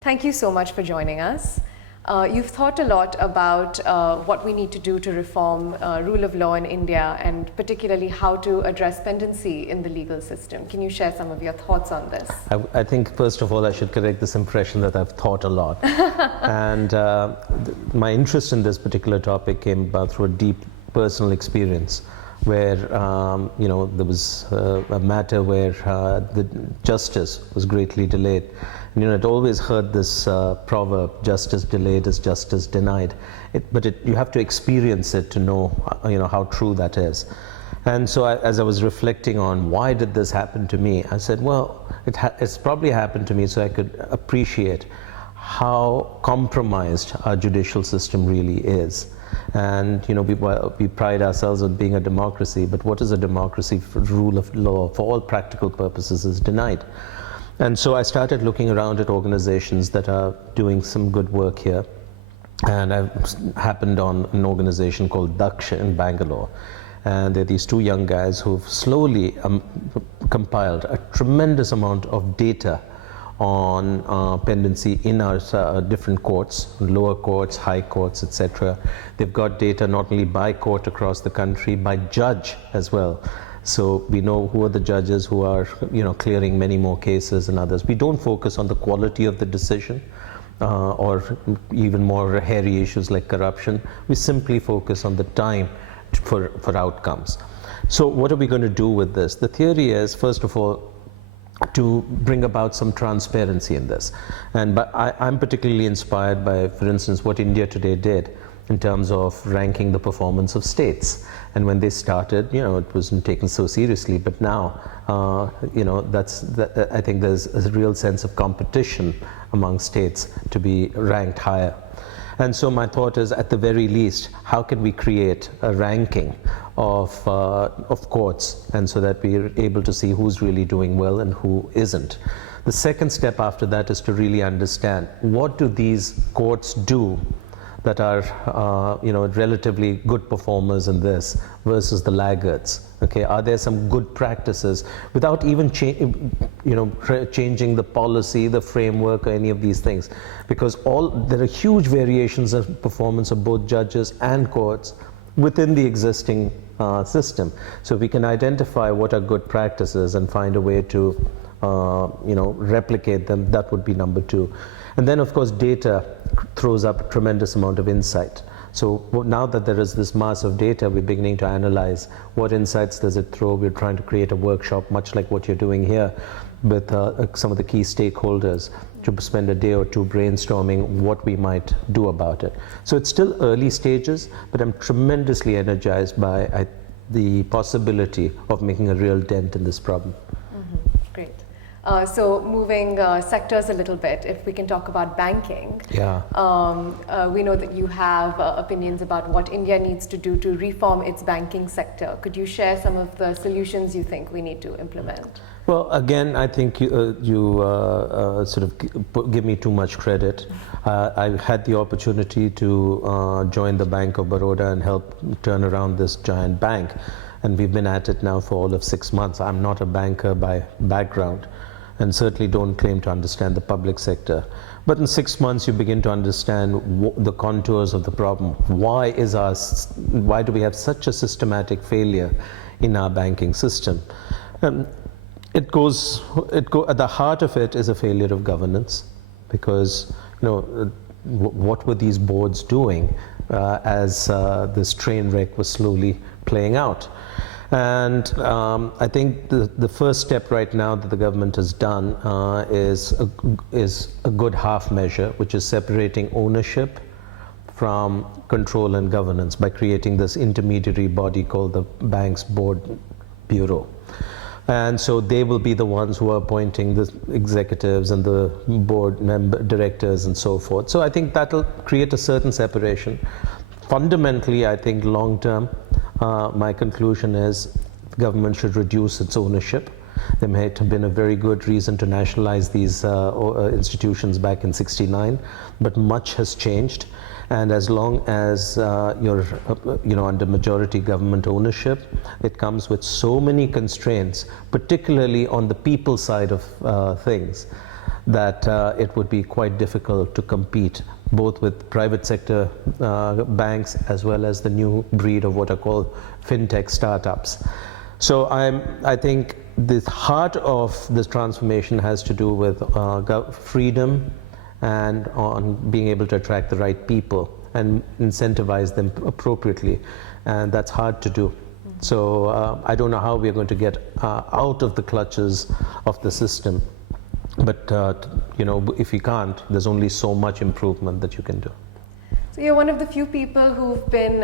Thank you so much for joining us. You've thought a lot about what we need to do to reform rule of law in India, and particularly how to address pendency in the legal system. Can you share some of your thoughts on this? I think, first of all, I should correct this impression that I've thought a lot. And my interest in this particular topic came about through a deep personal experience where, there was a matter where the justice was greatly delayed. And, I'd always heard this proverb, justice delayed is justice denied. You have to experience it to know, how true that is. And so as I was reflecting on why did this happen to me, I said, well, it's probably happened to me so I could appreciate how compromised our judicial system really is. And we pride ourselves on being a democracy, but what is a democracy? For rule of law, for all practical purposes, is denied. And so I started looking around at organizations that are doing some good work here. And I happened on an organization called Daksha in Bangalore. And there are these two young guys who've slowly compiled a tremendous amount of data on pendency in our different courts, lower courts, high courts, etc. They've got data not only by court across the country, by judge as well. So we know who are the judges who are, clearing many more cases than others. We don't focus on the quality of the decision or even more hairy issues like corruption. We simply focus on the time for outcomes. So what are we going to do with this? The theory is, first of all, to bring about some transparency in this. But I'm particularly inspired by, for instance, what India Today did in terms of ranking the performance of states. And when they started, it wasn't taken so seriously, but now, I think there's a real sense of competition among states to be ranked higher. And so my thought is, at the very least, how can we create a ranking of courts, and so that we're able to see who's really doing well and who isn't. The second step after that is to really understand, what do these courts do that are relatively good performers in this versus the laggards? Okay, are there some good practices without even changing the policy, the framework, or any of these things? Because there are huge variations of performance of both judges and courts within the existing system. So if we can identify what are good practices and find a way to replicate them, that would be number two. And then, of course, data throws up a tremendous amount of insight. So now that there is this mass of data, we're beginning to analyze what insights does it throw. We're trying to create a workshop, much like what you're doing here, with some of the key stakeholders, to spend a day or two brainstorming what we might do about it. So it's still early stages, but I'm tremendously energized by the possibility of making a real dent in this problem. Great. So moving sectors a little bit, if we can talk about banking. Yeah. We know that you have opinions about what India needs to do to reform its banking sector. Could you share some of the solutions you think we need to implement? Well, again, I think you sort of give me too much credit. I had the opportunity to join the Bank of Baroda and help turn around this giant bank. And we've been at it now for all of 6 months. I'm not a banker by background, and certainly don't claim to understand the public sector. But in 6 months, you begin to understand the contours of the problem. Why do we have such a systematic failure in our banking system? At the heart of it is a failure of governance, because what were these boards doing as this train wreck was slowly playing out? And I think the first step right now that the government has done is a good half measure, which is separating ownership from control and governance by creating this intermediary body called the Bank's Board Bureau. And so they will be the ones who are appointing the executives and the board member directors and so forth. So I think that'll create a certain separation. Fundamentally, I think long term, my conclusion is government should reduce its ownership. There may have been a very good reason to nationalize these institutions back in '69, but much has changed. And as long as you're under majority government ownership, it comes with so many constraints, particularly on the people side of things, that it would be quite difficult to compete both with private sector banks as well as the new breed of what are called fintech startups. So I think the heart of this transformation has to do with freedom and on being able to attract the right people and incentivize them appropriately, and that's hard to do. So I don't know how we're going to get out of the clutches of the system, but you know, if we can't, there's only so much improvement that you can do. So you're one of the few people who've been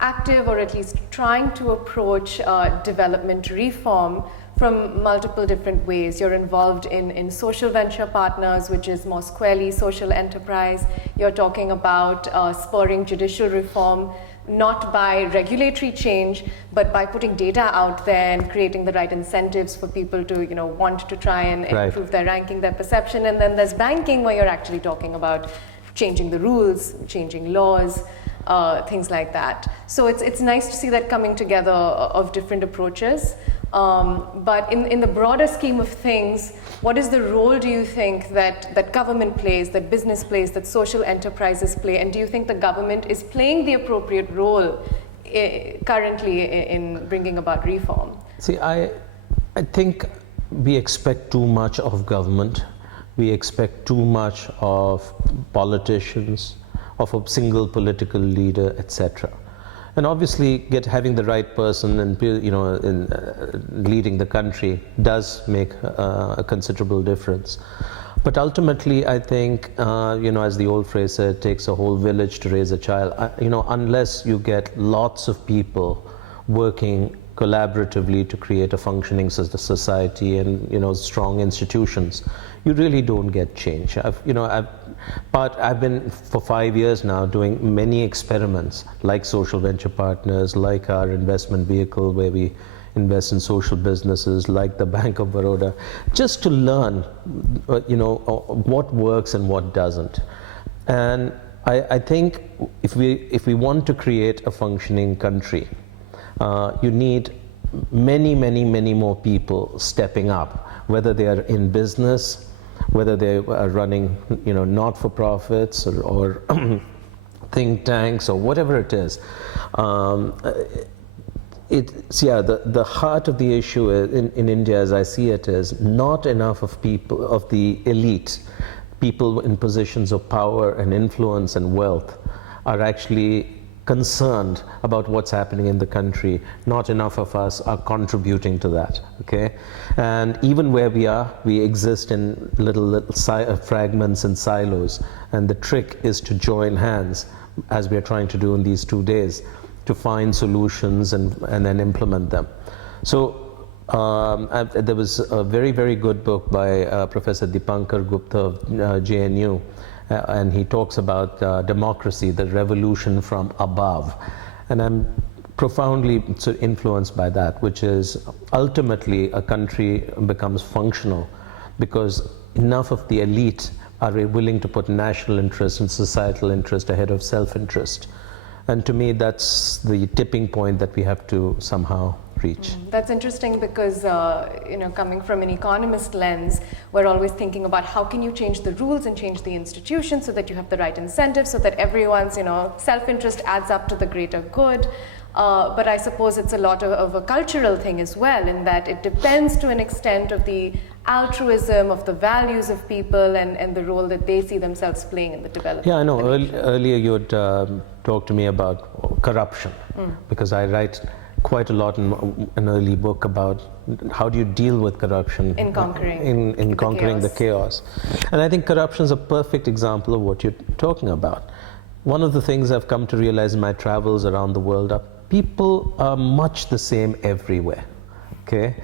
active, or at least trying to approach development reform from multiple different ways. You're involved in social venture partners, which is more squarely social enterprise. You're talking about spurring judicial reform, not by regulatory change, but by putting data out there and creating the right incentives for people to, you know, want to try and improve their ranking, their perception. And then there's banking, where you're actually talking about changing the rules, changing laws, things like that. So it's nice to see that coming together of different approaches. But in the broader scheme of things, what is the role, do you think, that government plays, that business plays, that social enterprises play? And do you think the government is playing the appropriate role currently in bringing about reform? See, I think we expect too much of government. We expect too much of politicians, of a single political leader, etc. And obviously, having the right person and, you know, leading the country does make a considerable difference. But ultimately, I think, you know, as the old phrase said, it takes a whole village to raise a child. You know, unless you get lots of people working collaboratively to create a functioning society and, you know, strong institutions, you really don't get change. I've been for 5 years now doing many experiments like social venture partners, like our investment vehicle where we invest in social businesses, like the Bank of Baroda, just to learn, you know, what works and what doesn't. And I think if we want to create a functioning country, you need many more people stepping up, whether they are in business, whether they are running, you know, not-for-profits or think tanks or whatever it is. The heart of the issue in India, as I see it, is not enough of people, of the elite, people in positions of power and influence and wealth, are actually concerned about what's happening in the country. Not enough of us are contributing to that, okay? And even where we are, we exist in little fragments and silos, and the trick is to join hands, as we are trying to do in these 2 days, to find solutions and then implement them. So there was a very good book by Professor Dipankar Gupta of JNU, and he talks about democracy, the revolution from above. And I'm profoundly influenced by that, which is ultimately a country becomes functional because enough of the elite are willing to put national interest and societal interest ahead of self-interest. And to me, that's the tipping point that we have to somehow reach. That's interesting because, you know, coming from an economist lens, we're always thinking about how can you change the rules and change the institutions so that you have the right incentives, so that everyone's, you know, self-interest adds up to the greater good. But I suppose it's a lot of a cultural thing as well, in that it depends to an extent of the altruism, of the values of people and the role that they see themselves playing in the development. Yeah, I know. Earlier you had talked to me about corruption, because I write quite a lot in an early book about how do you deal with corruption in conquering, in conquering the chaos. And I think corruption is a perfect example of what you're talking about. One of the things I've come to realize in my travels around the world are people are much the same everywhere, okay?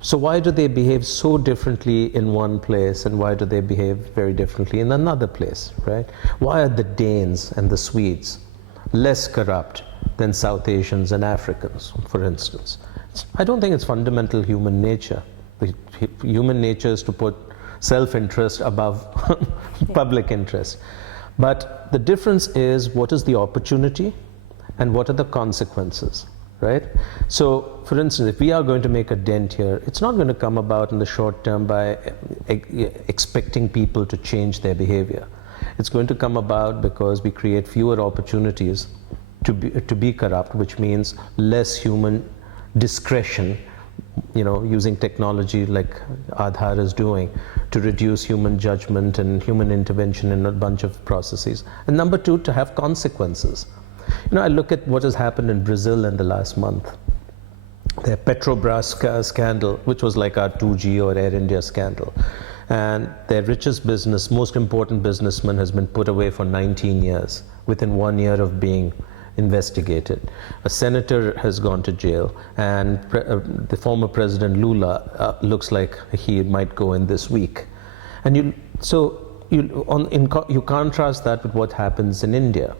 So why do they behave so differently in one place and why do they behave very differently in another place, right? Why are the Danes and the Swedes less corrupt than South Asians and Africans, for instance? I don't think it's fundamental human nature. Human nature is to put self-interest above public interest. But the difference is what is the opportunity and what are the consequences. right? So, for instance, if we are going to make a dent here, it's not going to come about in the short term by expecting people to change their behavior. It's going to come about because we create fewer opportunities to be corrupt, which means less human discretion, using technology like Aadhaar is doing to reduce human judgment and human intervention in a bunch of processes. And number two, to have consequences. I look at what has happened in Brazil in the last month. Their Petrobras scandal, which was like our 2G or Air India scandal. And their richest business, most important businessman has been put away for 19 years, within 1 year of being investigated. A senator has gone to jail, and the former president Lula looks like he might go in this week. And you contrast that with what happens in India.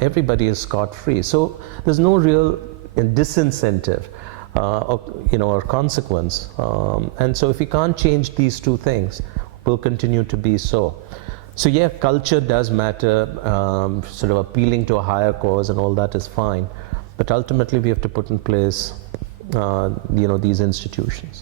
Everybody is scot-free. So there's no real disincentive or consequence. And so if we can't change these two things, we'll continue to be so. So yeah, culture does matter, sort of appealing to a higher cause and all that is fine. But ultimately we have to put in place, these institutions.